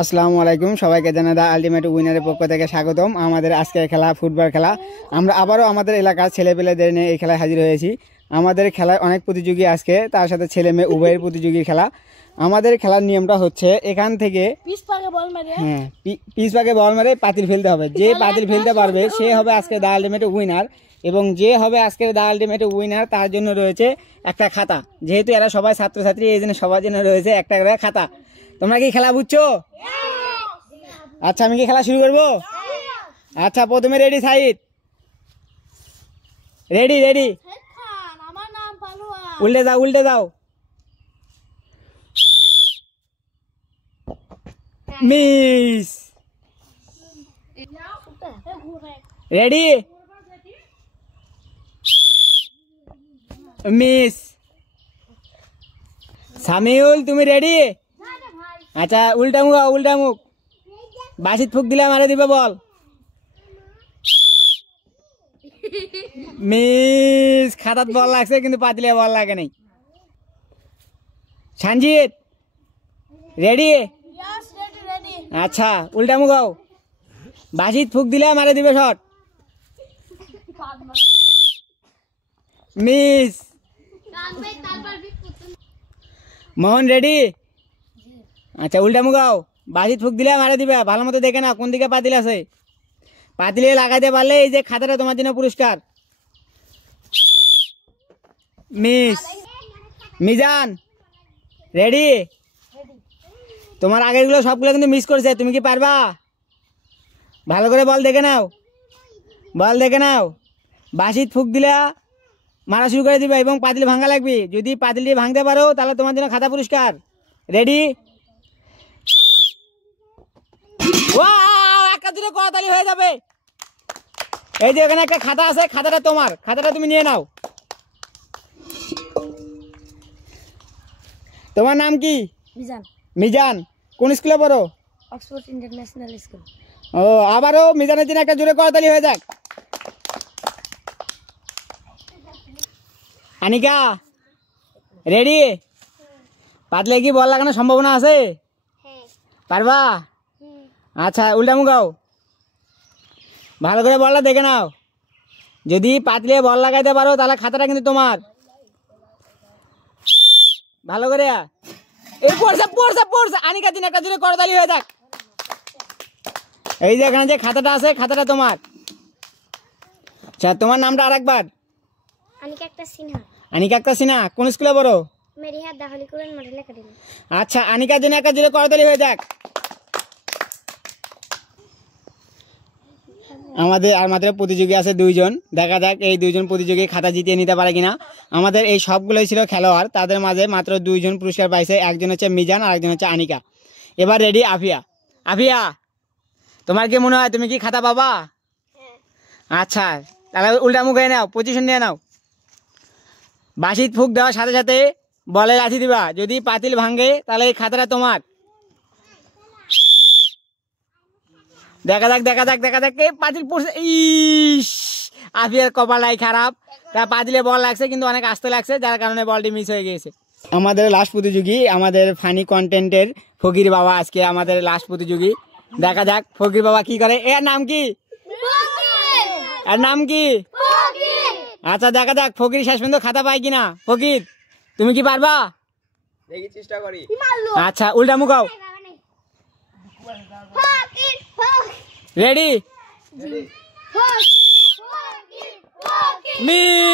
আসসালামু আলাইকুম, সবাইকে জানাই দা আলটিমেট উইনারের পক্ষ থেকে স্বাগতম। আমাদের আজকের খেলা ফুটবল খেলা। আমরা আবারও আমাদের এলাকার ছেলেপেলেদের নিয়ে এই খেলায় হাজির হয়েছি। আমাদের খেলায় অনেক প্রতিযোগী আজকে, তার সাথে ছেলে মেয়ে উভয়ের প্রতিযোগীর খেলা। আমাদের খেলার নিয়মটা হচ্ছে এখান থেকে পিচ পাকে বল মেরে পাতিল ফেলতে হবে। যে পাতিল ফেলতে পারবে সে হবে আজকে দা আলটিমেট উইনার, এবং যে হবে আজকের দা আলটিমেট উইনার তার জন্য রয়েছে একটা খাতা। যেহেতু এরা সবাই ছাত্রছাত্রী, এই জন্য সবার জন্য রয়েছে একটা করে খাতা। তোমরা কি খেলা বুঝছো? আচ্ছা, আমি কি খেলা শুরু করবো? আচ্ছা, প্রথমে রেডি সাইড, রেডি রেডি, উল্টে যাও উল্টে যাও, মিস, রেডি, মিস। সামিউল তুমি রেডি? আচ্ছা, উল্টা মুখ উল্টা মুখ, বাসিত ফুক দিলে মারে দিবে বল, মিস। খাতাত বল লাগছে কিন্তু পাতিলে বল লাগে নাই। সঞ্জিত রেডি? আচ্ছা, উল্টা মুখ বাসিত ফুক দিলে মারে দিবে শট, মিস। মোহন রেডি? আচ্ছা, উল্টা মুখ বাসিত ফুক দিলে মারে দিবে। ভালো মতো দেখে না কোন দিকে পাতিল আছে। পাতিলে লাগাইতে পারলে এই যে খাতাটা তোমার জন্য পুরস্কার, মিস। মিজান রেডি? তোমার আগেরগুলো সবগুলো কিন্তু মিস করছে, তুমি কি পারবা? ভালো করে বল দেখে নাও, বল দেখে নাও। বাসিত ফুক দিলে মারা শুরু করে দিবে এবং পাতিল ভাঙা লাগবে। যদি পাতিলটি ভাঙতে পারো তাহলে তোমার জন্য খাতা পুরস্কার। রেডি? একটা দুটো করতালি হয়ে যাবে। এই যে এখানে একটা খাতা আছে, খাতাটা তোমার, খাতাটা তুমি নিয়ে নাও। তোমার নাম কি? মিজান। মিজান কোন স্কুলে পড়ো? Oxford international school. ও, আবারও মিজানের জন্য একটা জোরে করতালি হয়ে যাক। আনিকা রেডি? পাতলে কি বল লাগানোর সম্ভাবনা আছে? পারবা? আচ্ছা, উল্টা মুখ ভালো করে বলটা দেখে নাও। যদি পাতলে বল লাগাইতে পারো তাহলে খাতাটা কিন্তু তোমার। ভালো করে এই পড়ছে পড়ছে পড়ছে। আনিকার দিন একটা জোরে করতালি হয়ে যাক। এই যে এখানে যে খাতাটা আছে, খাতাটা তোমার। আচ্ছা, তোমার নামটা আরেকবার? আনিকা আক্তার সিনহা। আনিকা আক্তার সিনহা কোন স্কুলে পড়ো? মেরিহাট দাখলি কুরআন মডেল একাডেমি। আচ্ছা, আনিকার জন্য একটা জোরে করতালি হয়ে যাক। আমাদের প্রতিযোগী আছে দুইজন, দেখা যাক এই দুইজন প্রতিযোগী খাতা জিতিয়ে নিতে পারে কিনা। আমাদের এই সবগুলোই ছিল খেলোয়াড়, তাদের মাঝে মাত্র দুইজন পুরস্কার পাইছে, একজন হচ্ছে মিজান আর একজন হচ্ছে আনিকা। এবার রেডি আফিয়া? আফিয়া তোমার কি মনে হয় তুমি কি খাতা পাবা? আচ্ছা, তাহলে উল্টা মুখ হয়ে নাও, পজিশন নিয়ে নাও। বাসিত ফুক দেওয়ার সাথে সাথে বলে লাথি দিবা। যদি পাতিল ভাঙে তাহলে এই খাতাটা তোমার। দেখা যাক দেখা যাক দেখা যাক, পাতিল পড়ছে। ইস, আফিয়ার কপালটাই খারাপ। তা পাতিলে বল লাগছে কিন্তু অনেক আস্তে লাগছে, যার কারণে বলটি মিস হয়ে গিয়েছে। আমাদের লাস্ট প্রতিযোগী আমাদের ফানি কন্টেন্টের ফকির বাবা আজকে আমাদের লাস্ট প্রতিযোগী। দেখা যাক ফকির বাবা কি করে। এর নাম কি? এর নাম কি? আচ্ছা, দেখা যাক ফকির শেষ পর্যন্ত খাতা পায় কিনা। ফকির তুমি কি পারবা? দেখি চেষ্টা করি। আচ্ছা, উল্টা মুখ রেডি? মিস।